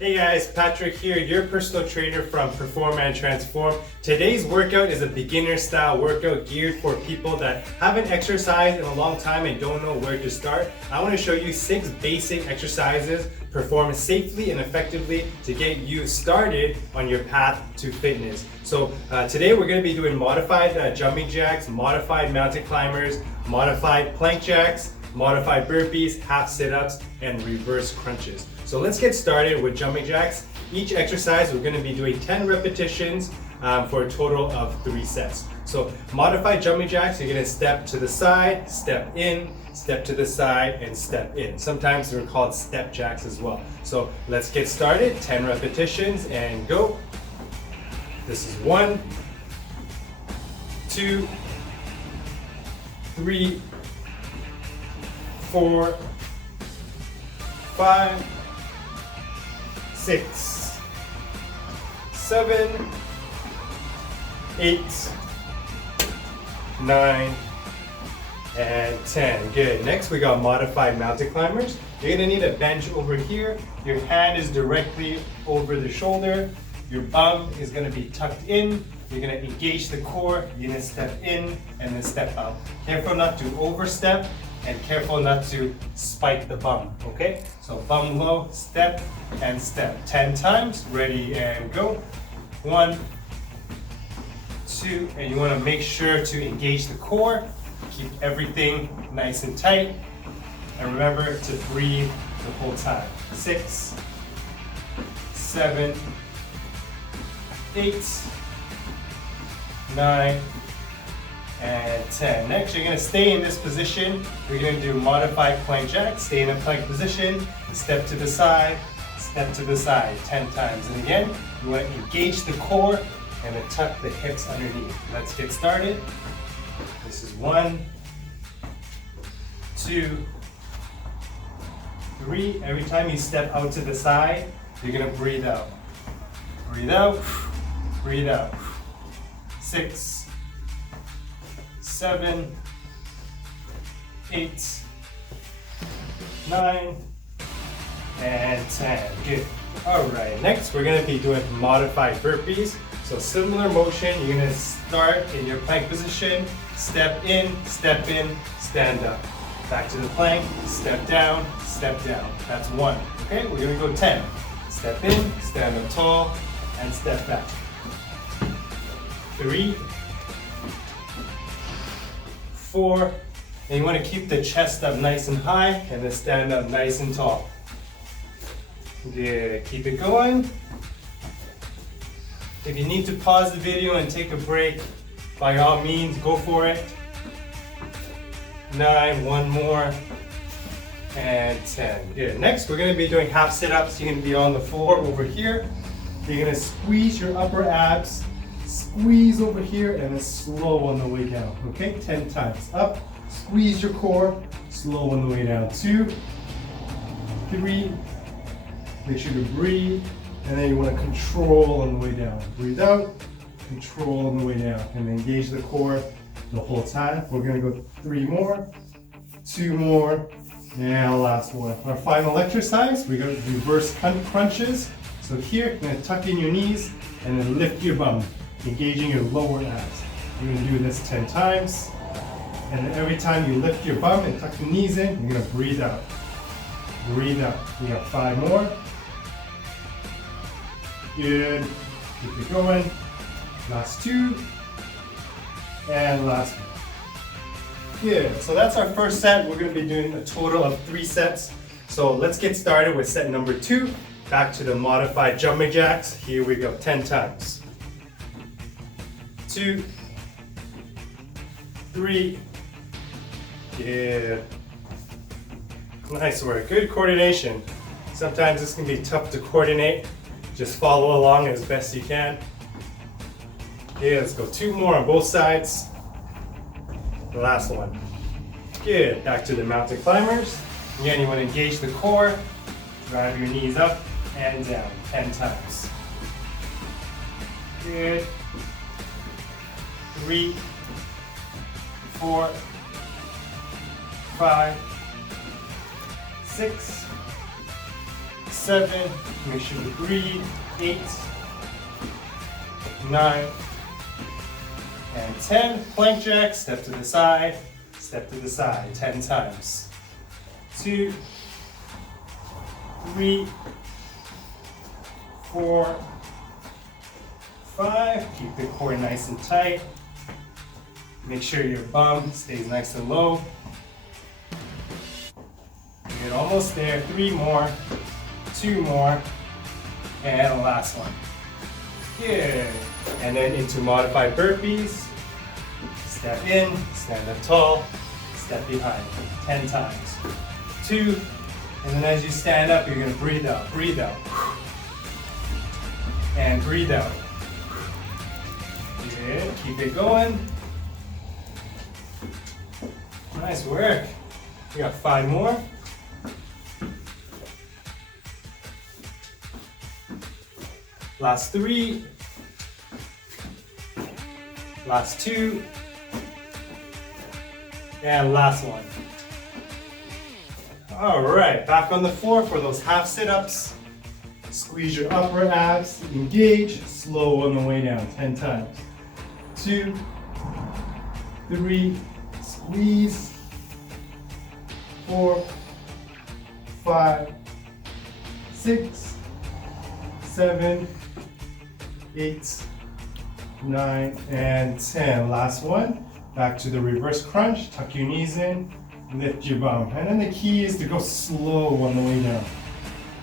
Hey guys, Patrick here, your personal trainer from Perform and Transform. Today's workout is a beginner style workout geared for people that haven't exercised in a long time and don't know where to start. I want to show you 6 basic exercises performed safely and effectively to get you started on your path to fitness. So today we're going to be doing modified jumping jacks, modified mountain climbers, modified plank jacks, modified burpees, half sit-ups, and reverse crunches. So let's get started with jumping jacks. Each exercise we're going to be doing 10 repetitions for a total of 3 sets. So modified jumping jacks, you're going to step to the side, step in, step to the side, and step in. Sometimes they're called step jacks as well. So let's get started. 10 repetitions and go. This is 1, 2, 3, 4, 5, 6, 7, 8, 9, and 10. Good. Next we got modified mountain climbers. You're going to need a bench over here. Your hand is directly over the shoulder. Your bum is going to be tucked in. You're going to engage the core. You're going to step in and then step out. Careful not to overstep and careful not to spike the bum, okay? So bum low, step and step. 10 times, ready and go. 1, 2, and you want to make sure to engage the core. Keep everything nice and tight. And remember to breathe the whole time. 6, 7, 8, 9, and 10. Next, you're going to stay in this position. We're going to do modified plank jack. Stay in a plank position, step to the side, 10 times. And again, you want to engage the core and then tuck the hips underneath. Let's get started. This is 1, 2, 3. Every time you step out to the side, you're going to breathe out. Breathe out, breathe out. 6, 7, 8, 9, and 10. Good. All right, next we're going to be doing modified burpees. So similar motion, you're going to start in your plank position, step in, stand up. Back to the plank, step down, That's 1. Okay, we're going to go 10. Step in, stand up tall, and step back. 3, 4, and you want to keep the chest up nice and high and then stand up nice and tall. Good, keep it going. If you need to pause the video and take a break, by all means, go for it. 9, 1 more, and 10. Good, next we're going to be doing half sit-ups. You're going to be on the floor over here. You're going to squeeze your upper abs, squeeze over here, and then slow on the way down, okay? 10 times. Up, squeeze your core, slow on the way down. 2, 3, make sure to breathe, and then you want to control on the way down. Breathe out, control on the way down, and engage the core the whole time. We're going to go 3 more, 2 more, and last one. Our final exercise, we got reverse crunches. So here, you're going to tuck in your knees, and then lift your bum, engaging your lower abs. You're going to do this 10 times. And then every time you lift your bum and tuck your knees in, you're going to breathe out. Breathe out. We got 5 more. Good. Keep it going. Last 2. And last one. Good. So that's our first set. We're going to be doing a total of 3 sets. So let's get started with set number 2. Back to the modified jumping jacks. Here we go. 10 times. 2, 3, yeah. Nice work, good coordination. Sometimes this can be tough to coordinate. Just follow along as best you can. Yeah, let's go 2 more on both sides. The last one. Good, back to the mountain climbers. Again, you want to engage the core, drive your knees up and down 10 times. Good. 3, 4, 5, 6, 7, make sure you breathe, 8, 9, and 10. Plank jack, step to the side, 10 times. 2, 3, 4, 5. Keep the core nice and tight. Make sure your bum stays nice and low. You're almost there. 3 more, 2 more, and last one. Good. And then into modified burpees. Step in, stand up tall, step behind. 10 times. 2, and then as you stand up, you're gonna breathe out, and breathe out. Good, keep it going. Nice work. We got 5 more. Last 3. Last 2. And last one. All right, back on the floor for those half sit-ups. Squeeze your upper abs, engage, slow on the way down, 10 times. 2, 3, squeeze, 4, 5, 6, 7, 8, 9, and 10. Last one. Back to the reverse crunch. Tuck your knees in, lift your bum. And then the key is to go slow on the way down.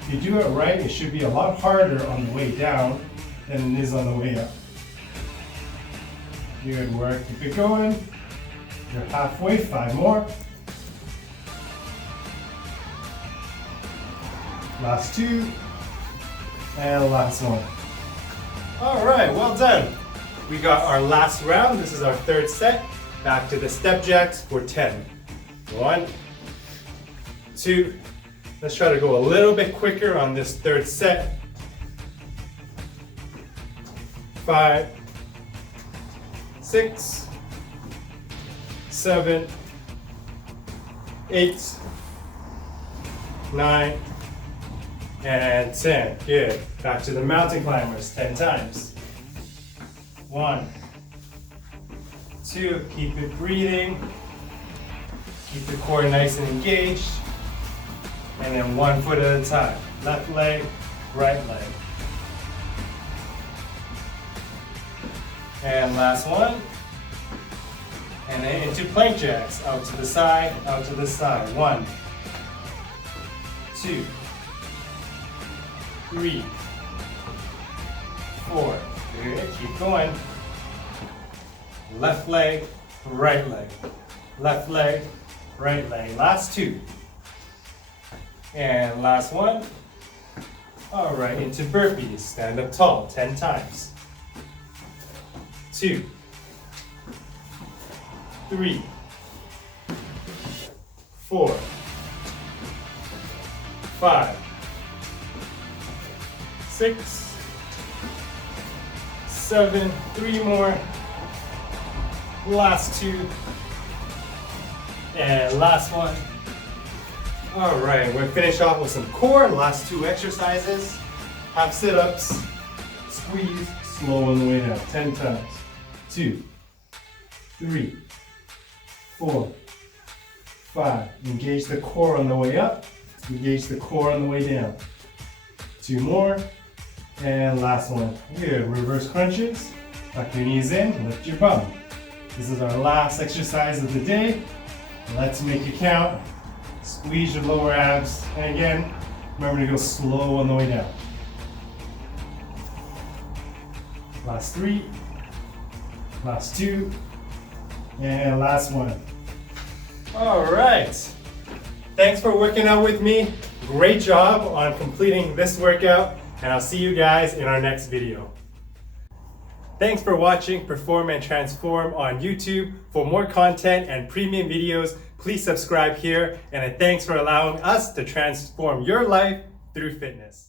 If you do it right, it should be a lot harder on the way down than it is on the way up. Good work. Keep it going. You're halfway. 5 more. Last 2. And last one. All right, well done. We got our last round. This is our 3rd set. Back to the step jacks for 10. 1, 2. Let's try to go a little bit quicker on this 3rd set. 5, 6, 7, 8, 9, and 10. Good. Back to the mountain climbers, 10 times. 1, 2, keep it breathing. Keep the core nice and engaged. And then 1 foot at a time. Left leg, right leg. And last one. And then into plank jacks. Out to the side, out to the side. 1, 2, 3, 4. Good, keep going. Left leg, right leg. Left leg, right leg. Last 2. And last one. All right, into burpees. Stand up tall, 10 times. 2, 3, 4, 5, 6, 7, 3 more. Last 2. And last one. All right, we're gonna finish off with some core. Last 2 exercises. Half sit-ups. Squeeze, slow on the way down, 10 times. 2, 3, 4, 5. Engage the core on the way up. Engage the core on the way down. 2 more. And last one. Good. Reverse crunches. Tuck your knees in, lift your bum. This is our last exercise of the day. Let's make it count. Squeeze your lower abs. And again, remember to go slow on the way down. Last 3. Last 2. And last one. All right. Thanks for working out with me. Great job on completing this workout. And I'll see you guys in our next video. Thanks for watching Perform and Transform on YouTube. For more content and premium videos, please subscribe here. And thanks for allowing us to transform your life through fitness.